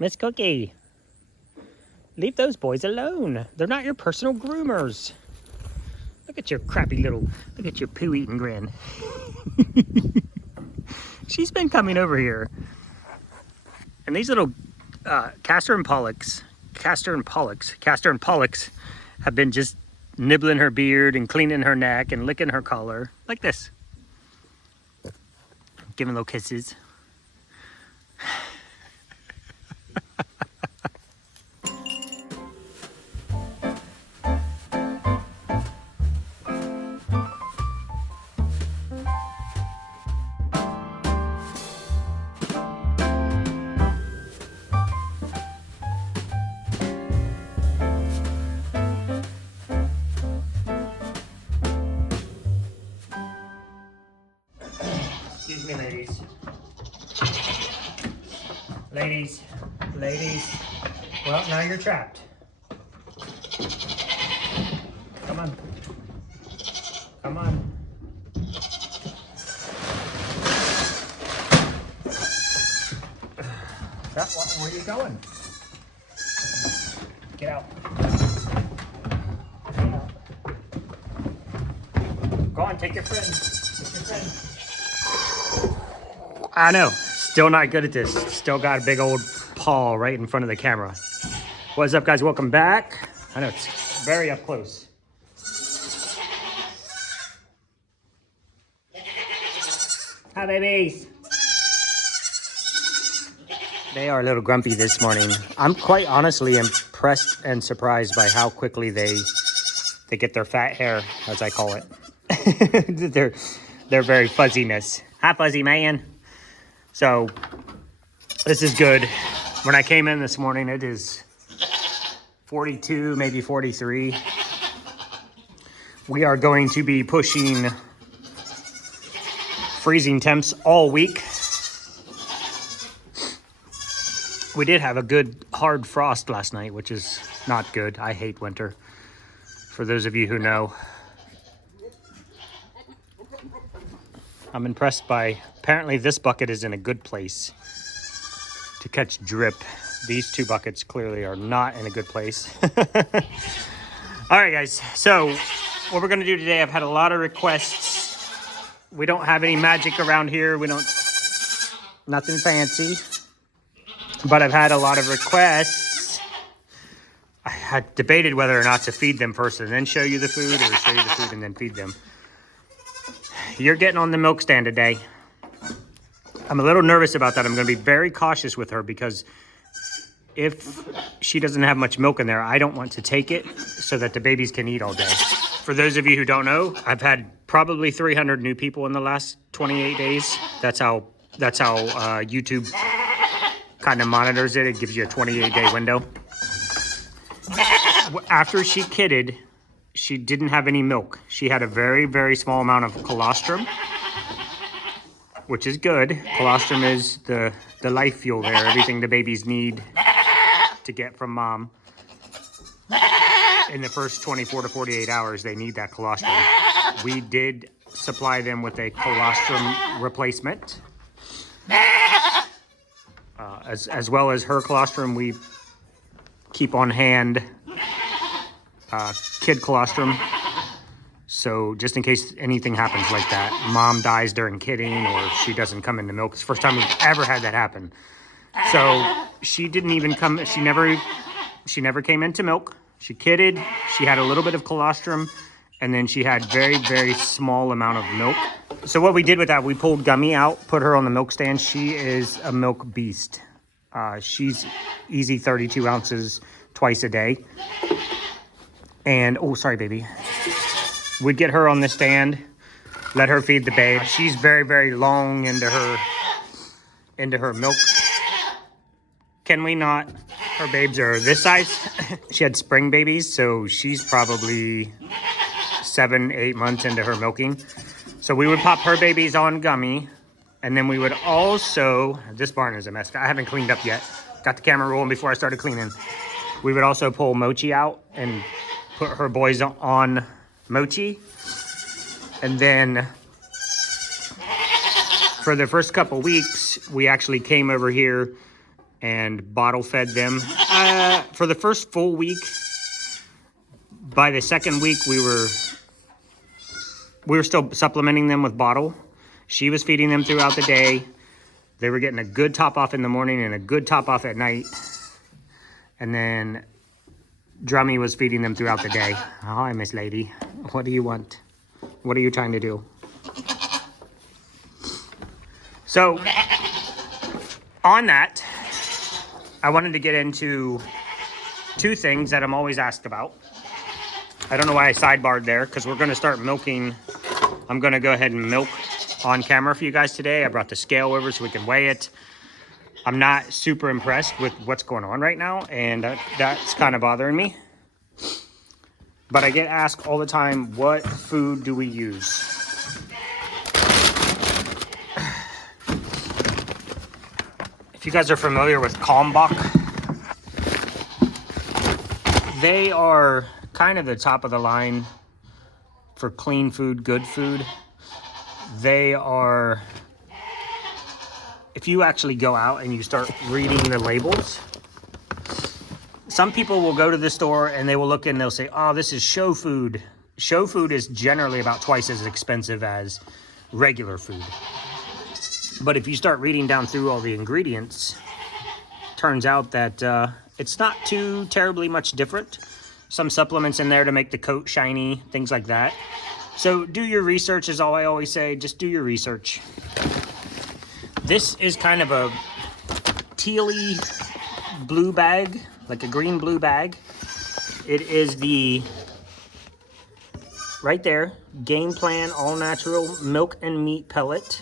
Miss Cookie. Leave those boys alone. They're not your personal groomers. Look at your crappy little, look at your poo-eating grin. She's been coming over here. And these little Castor and Pollux have been just nibbling her beard and cleaning her neck and licking her collar like this. Giving little kisses. Excuse me, ladies. Ladies. Well, now you're trapped. Come on. Where are you going? Get out. Go on, take your friend. I know, still not good at this. Still got a big old paw right in front of the camera. What's up, guys? Welcome back. I know it's very up close. Hi, babies. They are a little grumpy this morning. I'm quite honestly impressed and surprised by how quickly they get their fat hair, as I call it. their very fuzziness. Hi, fuzzy man. So this is good. When I came in this morning, it is 42, maybe 43. We are going to be pushing freezing temps all week. We did have a good hard frost last night, which is not good. I hate winter, for those of you who know. I'm impressed by, apparently this bucket is in a good place to catch drip. These two buckets clearly are not in a good place. All right, guys. So what we're going to do today, I've had a lot of requests. We don't have any magic around here. Nothing fancy. But I've had a lot of requests. I had debated whether or not to feed them first and then show you the food, or show you the food and then feed them. You're getting on the milk stand today. I'm a little nervous about that. I'm going to be very cautious with her because if she doesn't have much milk in there, I don't want to take it so that the babies can eat all day. For those of you who don't know, I've had probably 300 new people in the last 28 days. That's how YouTube kind of monitors it. It gives you a 28-day window. After she kidded, she didn't have any milk. She had a very, very small amount of colostrum, which is good. Colostrum is the life fuel there, everything the babies need to get from mom. In the first 24 to 48 hours, they need that colostrum. We did supply them with a colostrum replacement. As well as her colostrum, we keep on hand kid colostrum. So just in case anything happens like that, mom dies during kidding or she doesn't come into milk. It's the first time we've ever had that happen. So she didn't even come, she never came into milk. She kidded, she had a little bit of colostrum, and then she had very, very small amount of milk. So what we did with that, we pulled Gummy out, put her on the milk stand. She is a milk beast. She's easy 32 ounces twice a day. And, oh, sorry, baby. We'd get her on the stand, let her feed the babe. She's very, very long into her milk. Can we not? Her babes are this size. She had spring babies, so she's probably 7-8 months into her milking. So we would pop her babies on Gummy, and then we would also, this barn is a mess. I haven't cleaned up yet. Got the camera rolling before I started cleaning. We would also pull Mochi out and put her boys on Mochi. And then for the first couple weeks, we actually came over here and bottle fed them for the first full week. By the second week, we were still supplementing them with bottle. She was feeding them throughout the day. They were getting a good top off in the morning and a good top off at night. And then Drummy was feeding them throughout the day. Hi, Miss Lady. What do you want? What are you trying to do? So, on that, I wanted to get into two things that I'm always asked about. I don't know why I sidebarred there, because we're going to start milking. I'm going to go ahead and milk on camera for you guys today. I brought the scale over so we can weigh it. I'm not super impressed with what's going on right now, and that's kind of bothering me. But I get asked all the time, what food do we use? If you guys are familiar with Kalmbach, they are kind of the top of the line for clean food, good food. They are, if you actually go out and you start reading the labels, some people will go to the store and they will look and they'll say, oh, this is show food. Show food is generally about twice as expensive as regular food. But if you start reading down through all the ingredients, turns out that it's not too terribly much different. Some supplements in there to make the coat shiny, things like that. So do your research is all I always say. Just do your research. This is kind of a tealy blue bag, like a green blue bag. It is the, right there, Game Plan All Natural Milk and Meat Pellet.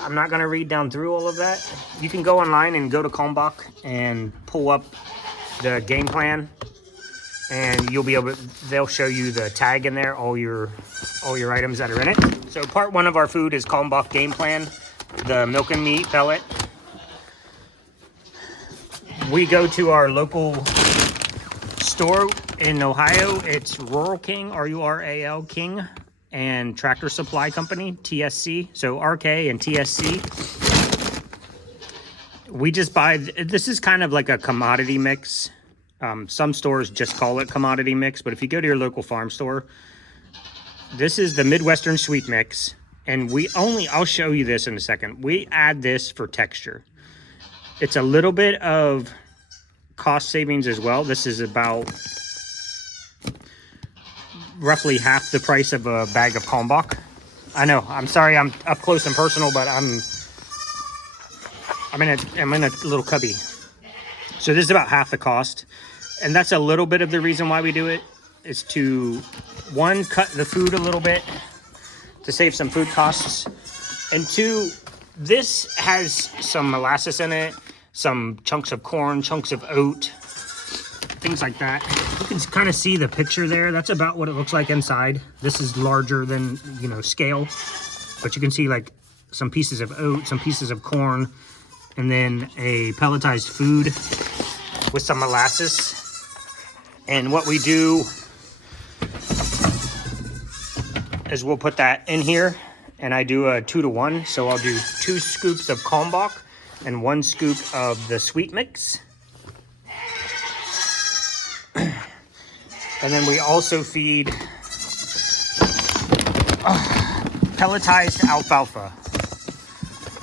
I'm not gonna read down through all of that. You can go online and go to Kalmbach and pull up the game plan, and you'll be able to, they'll show you the tag in there, all your items that are in it. So part one of our food is Kalmbach Game Plan, the milk and meat pellet. We go to our local store in Ohio. It's Rural King, R-U-R-A-L King, and Tractor Supply Company, TSC. So RK and TSC. We just buy, this is kind of like a commodity mix. Some stores just call it commodity mix, but if you go to your local farm store, this is the Midwestern Sweet Mix. And I'll show you this in a second. We add this for texture. It's a little bit of cost savings as well. This is about roughly half the price of a bag of Kalmbach. I know, I'm sorry, I'm up close and personal, but I'm in a little cubby. So this is about half the cost. And that's a little bit of the reason why we do it, is to, one, cut the food a little bit to save some food costs. And two, this has some molasses in it, some chunks of corn, chunks of oat, things like that. You can kind of see the picture there. That's about what it looks like inside. This is larger than, scale, but you can see like some pieces of oat, some pieces of corn, and then a pelletized food with some molasses. And what we do is we'll put that in here, and I do a 2-to-1. So I'll do 2 scoops of Kalmbach and 1 scoop of the sweet mix. And then we also feed pelletized alfalfa.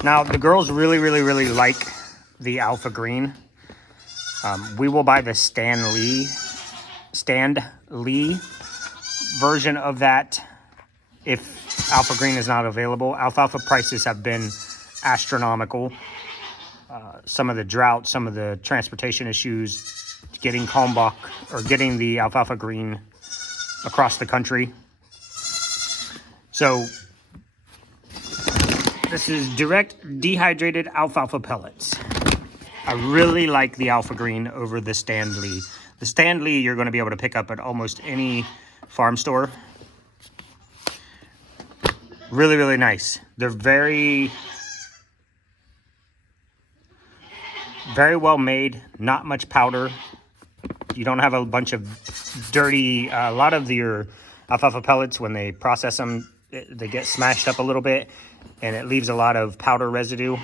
Now, the girls really, really, really like the Alpha Green. We will buy the Stan Lee version of that if Alpha Green is not available. Alfalfa prices have been astronomical. Some of the drought, some of the transportation issues, getting Kalmbach or getting the Alfalfa Green across the country. So this is direct dehydrated alfalfa pellets. I really like the Alpha Green over the Stan Lee. The Stan Lee you're going to be able to pick up at almost any farm store. Really, really nice. They're very, very well made. Not much powder. You don't have a bunch of dirty, a lot of your alfalfa pellets, when they process them, they get smashed up a little bit, and it leaves a lot of powder residue.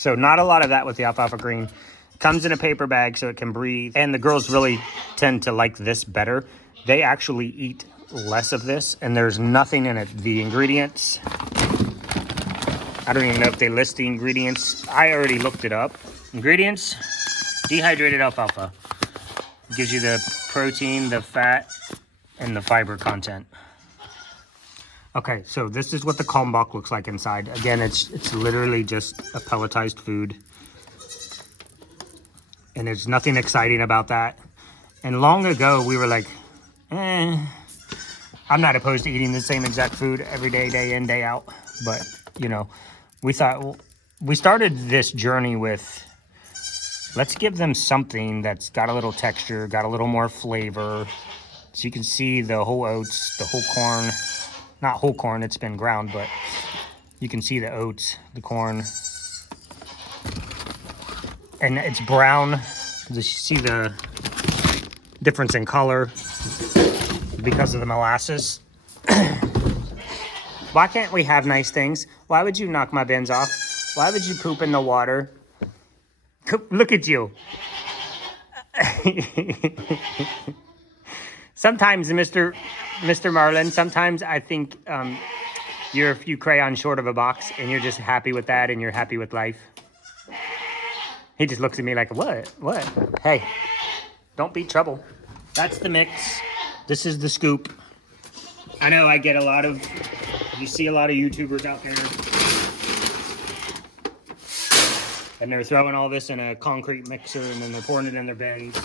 So not a lot of that with the alfalfa green. Comes in a paper bag so it can breathe. And the girls really tend to like this better. They actually eat less of this, and there's nothing in it. The ingredients, I don't even know if they list the ingredients. I already looked it up. Ingredients, dehydrated alfalfa. It gives you the protein, the fat, and the fiber content. Okay, so this is what the kalmbach looks like inside. Again, it's literally just a pelletized food. And there's nothing exciting about that. And long ago, we were like, I'm not opposed to eating the same exact food every day, day in, day out. But, you know, we thought, well, we started this journey with, let's give them something that's got a little texture, got a little more flavor. So you can see the whole oats, the whole corn. Not whole corn, it's been ground, but you can see the oats, the corn. And it's brown. You see the difference in color because of the molasses. Why can't we have nice things? Why would you knock my bins off? Why would you poop in the water? Look at you. Sometimes, Mr. Marlin, sometimes I think you're a few crayons short of a box and you're just happy with that and you're happy with life. He just looks at me like, what? What? Hey, don't be trouble. That's the mix. This is the scoop. I know I get a lot of, you see a lot of YouTubers out there and they're throwing all this in a concrete mixer and then they're pouring it in their bins.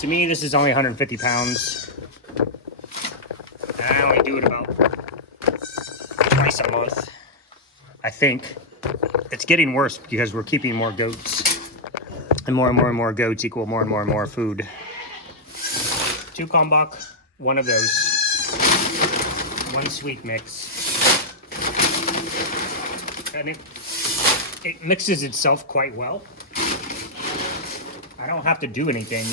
To me, this is only 150 pounds. And I only do it about twice a month, I think. It's getting worse because we're keeping more goats. And more goats equal more and more food. 2 kalmbach, 1 of those. 1 sweet mix. And it mixes itself quite well. I don't have to do anything.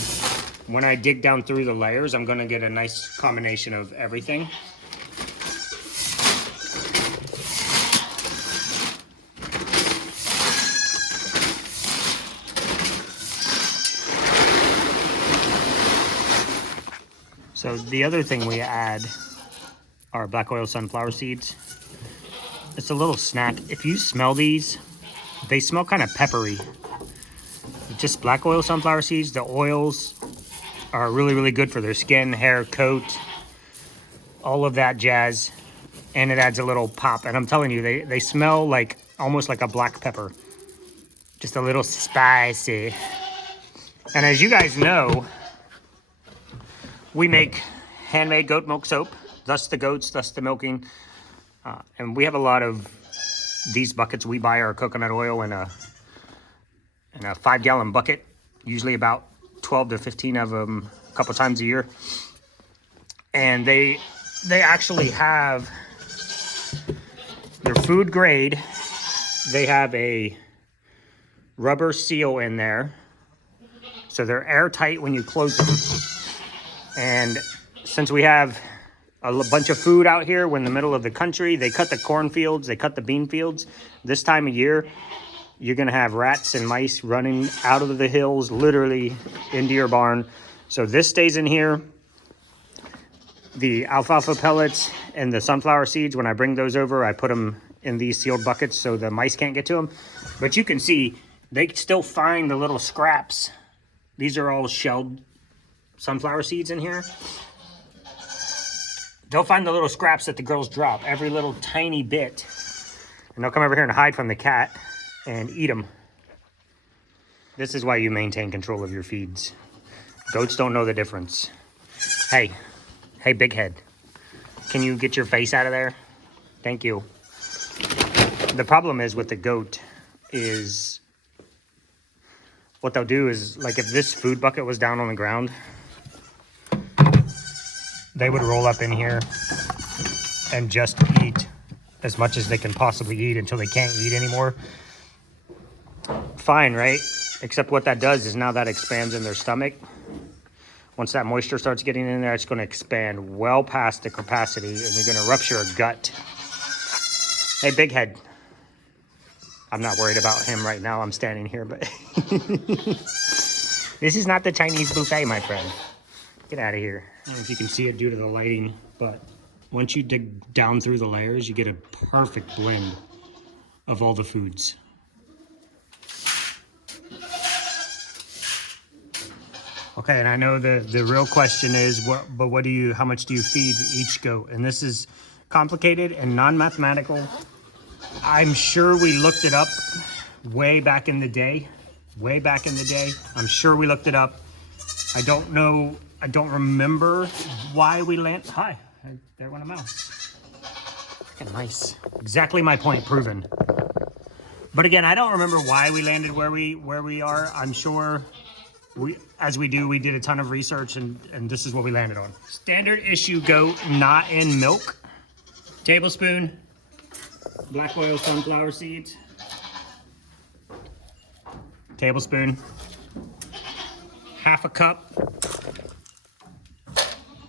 When I dig down through the layers, I'm gonna get a nice combination of everything. So the other thing we add are black oil sunflower seeds. It's a little snack. If you smell these, they smell kind of peppery. Just black oil sunflower seeds, the oils are really good for their skin, hair, coat, all of that jazz. And it adds a little pop. And I'm telling you, they smell like almost like a black pepper. Just a little spicy. And as you guys know, we make handmade goat milk soap, thus the goats, thus the milking. And we have a lot of these buckets. We buy our coconut oil in a 5-gallon bucket, usually about 12 to 15 of them a couple times a year. And they actually have their food grade. They have a rubber seal in there. So they're airtight when you close them. And since we have a bunch of food out here, we're in the middle of the country, they cut the cornfields, they cut the bean fields. This time of year, you're gonna have rats and mice running out of the hills, literally into your barn. So this stays in here. The alfalfa pellets and the sunflower seeds, when I bring those over, I put them in these sealed buckets so the mice can't get to them. But you can see, they still find the little scraps. These are all shelled sunflower seeds in here. They'll find the little scraps that the girls drop, every little tiny bit. And they'll come over here and hide from the cat and eat them. This is why you maintain control of your feeds. Goats don't know the difference. Hey, big head. Can you get your face out of there? Thank you. The problem is with the goat is what they'll do is, like, if this food bucket was down on the ground, they would roll up in here and just eat as much as they can possibly eat until they can't eat anymore. Fine, right? Except what that does is now that expands in their stomach. Once that moisture starts getting in there, it's going to expand well past the capacity and you're going to rupture a gut. Hey, big head. I'm not worried about him right now. I'm standing here, but this is not the Chinese buffet, my friend. Get out of here. I don't know if you can see it due to the lighting, but once you dig down through the layers, you get a perfect blend of all the foods. Okay, and I know the real question is, how much do you feed each goat? And this is complicated and non-mathematical. I'm sure we looked it up way back in the day. I'm sure we looked it up. I don't know, I don't remember why we landed. Hi, there went a mouse. Freaking nice. Exactly my point proven. But again, I don't remember why we landed where we are. I'm sure we did a ton of research and this is what we landed on. Standard issue goat, not in milk. Tablespoon, black oil sunflower seeds. Tablespoon. Half a cup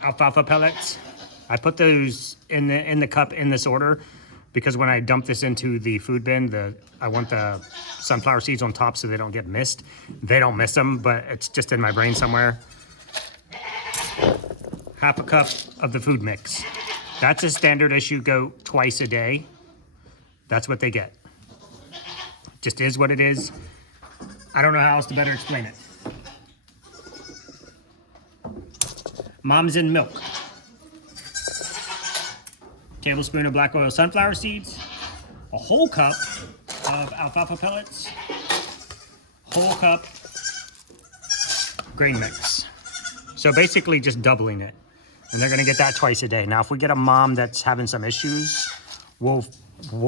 alfalfa pellets. I put those in the cup in this order because when I dump this into the food bin, I want the sunflower seeds on top so they don't get missed. They don't miss them, but it's just in my brain somewhere. Half a cup of the food mix. That's a standard issue goat twice a day. That's what they get. Just is what it is. I don't know how else to better explain it. Mom's in milk. Tablespoon of black oil sunflower seeds. A whole cup of alfalfa pellets. Whole cup grain mix. So basically just doubling it. And they're gonna get that twice a day. Now if we get a mom that's having some issues, we'll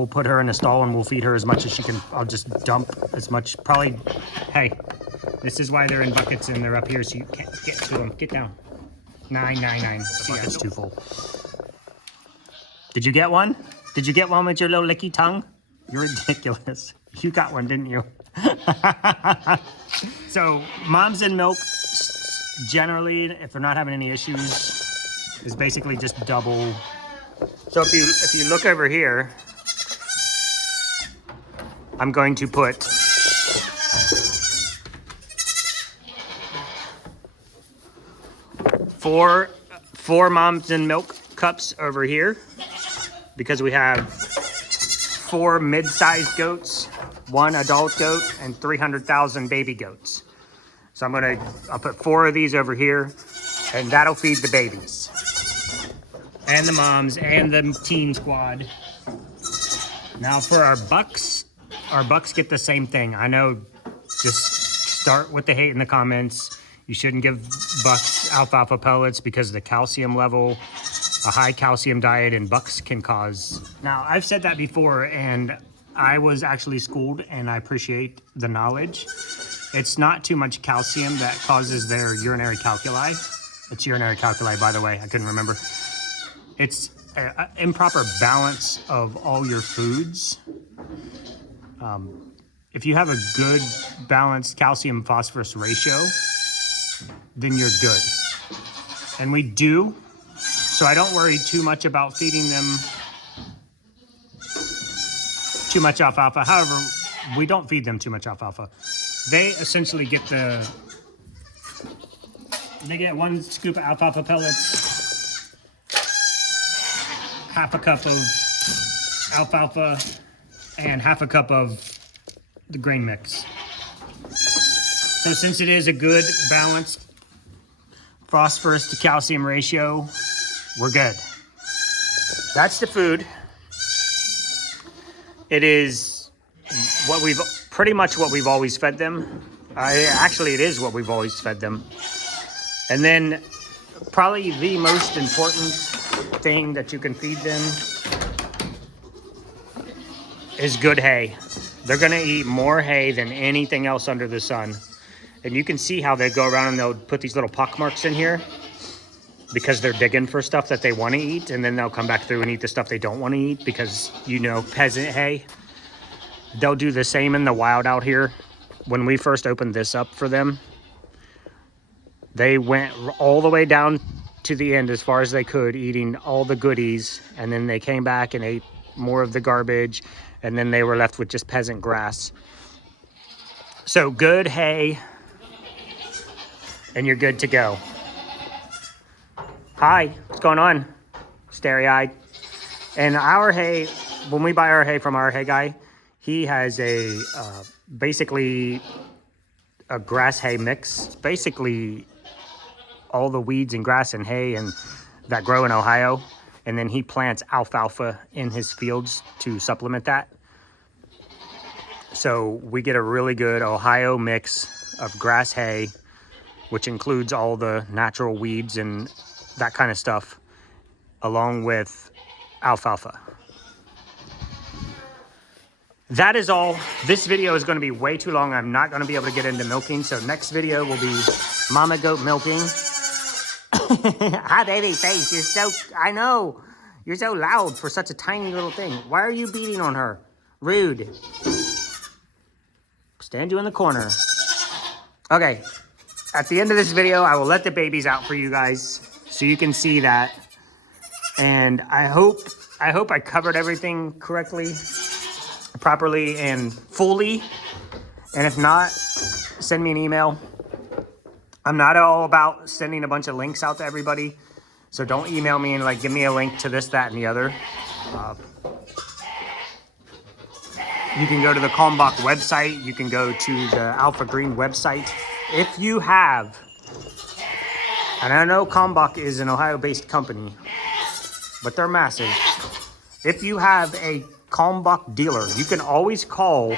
put her in a stall and we'll feed her as much as she can. I'll just dump as much, probably, hey, this is why they're in buckets and they're up here so you can't get to them. Get down. 999. The bucket's too full. Did you get one? Did you get one with your little licky tongue? You're ridiculous. You got one, didn't you? So moms in milk, generally, if they're not having any issues, is basically just double. So if you look over here, I'm going to put four moms in milk cups over here because we have 4 mid-sized goats, 1 adult goat, and 300,000 baby goats. So I'll put 4 of these over here, and that'll feed the babies and the moms and the teen squad. Now for our bucks get the same thing. I know, just start with the hate in the comments. You shouldn't give bucks alfalfa pellets because of the calcium level. A high calcium diet in bucks can cause. Now, I've said that before, and I was actually schooled, and I appreciate the knowledge. It's not too much calcium that causes their urinary calculi. It's urinary calculi, by the way. I couldn't remember. It's an improper balance of all your foods. If you have a good balanced calcium phosphorus ratio, then you're good. And we do. So I don't worry too much about feeding them too much alfalfa. However, we don't feed them too much alfalfa. They essentially get they get 1 scoop of alfalfa pellets, half a cup of alfalfa, and half a cup of the grain mix. So since it is a good balanced phosphorus to calcium ratio, we're good. That's the food. It is pretty much what we've always fed them. Actually, it is what we've always fed them. And then probably the most important thing that you can feed them is good hay. They're gonna eat more hay than anything else under the sun. And you can see how they go around and they'll put these little pock marks in here because they're digging for stuff that they want to eat, and then they'll come back through and eat the stuff they don't want to eat because, you know, peasant hay. They'll do the same in the wild out here. When we first opened this up for them, they went all the way down to the end as far as they could, eating all the goodies, and then they came back and ate more of the garbage, and then they were left with just peasant grass. So good hay, and you're good to go. Hi, what's going on? Starry-eyed. And our hay, when we buy our hay from our hay guy, he has a basically a grass hay mix. Basically all the weeds and grass and hay and that grow in Ohio. And then he plants alfalfa in his fields to supplement that. So we get a really good Ohio mix of grass hay, which includes all the natural weeds and that kind of stuff, along with alfalfa. That is all. This video is going to be way too long. I'm not going to be able to get into milking. So next video will be mama goat milking. Hi, baby face. You're so, I know. You're so loud for such a tiny little thing. Why are you beating on her? Rude. Stand you in the corner. Okay. At the end of this video, I will let the babies out for you guys so you can see that. And I hope I covered everything correctly, properly, and fully. And if not, send me an email. I'm not all about sending a bunch of links out to everybody. So don't email me and like give me a link to this, that, and the other. You can go to the Kalmbach website. You can go to the Alpha Green website. If you have, and I know Kalmbach is an Ohio-based company, but they're massive. If you have a Kalmbach dealer, you can always call,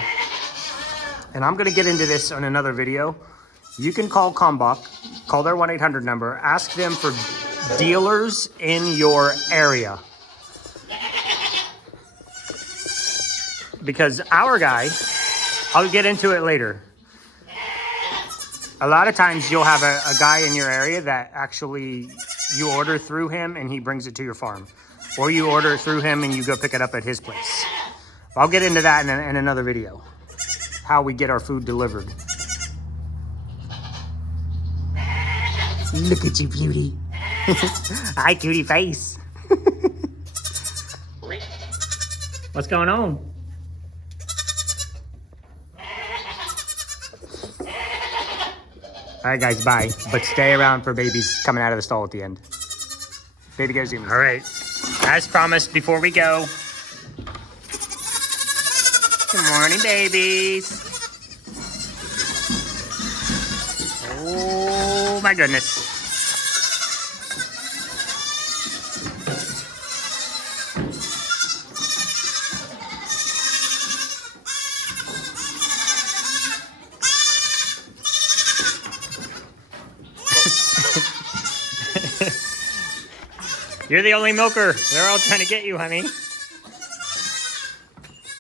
and I'm gonna get into this on another video. You can call Kalmbach, call their 1-800 number, ask them for dealers in your area. Because our guy, I'll get into it later. A lot of times you'll have a guy in your area that actually you order through him and he brings it to your farm. Or you order through him and you go pick it up at his place. I'll get into that in another video. How we get our food delivered. Look at you, beauty. Hi, cutie face. What's going on? All right, guys, bye. But stay around for babies coming out of the stall at the end. Baby goat zoomies. All right, as promised, before we go. Good morning, babies. Oh, my goodness. You're the only milker. They're all trying to get you, honey.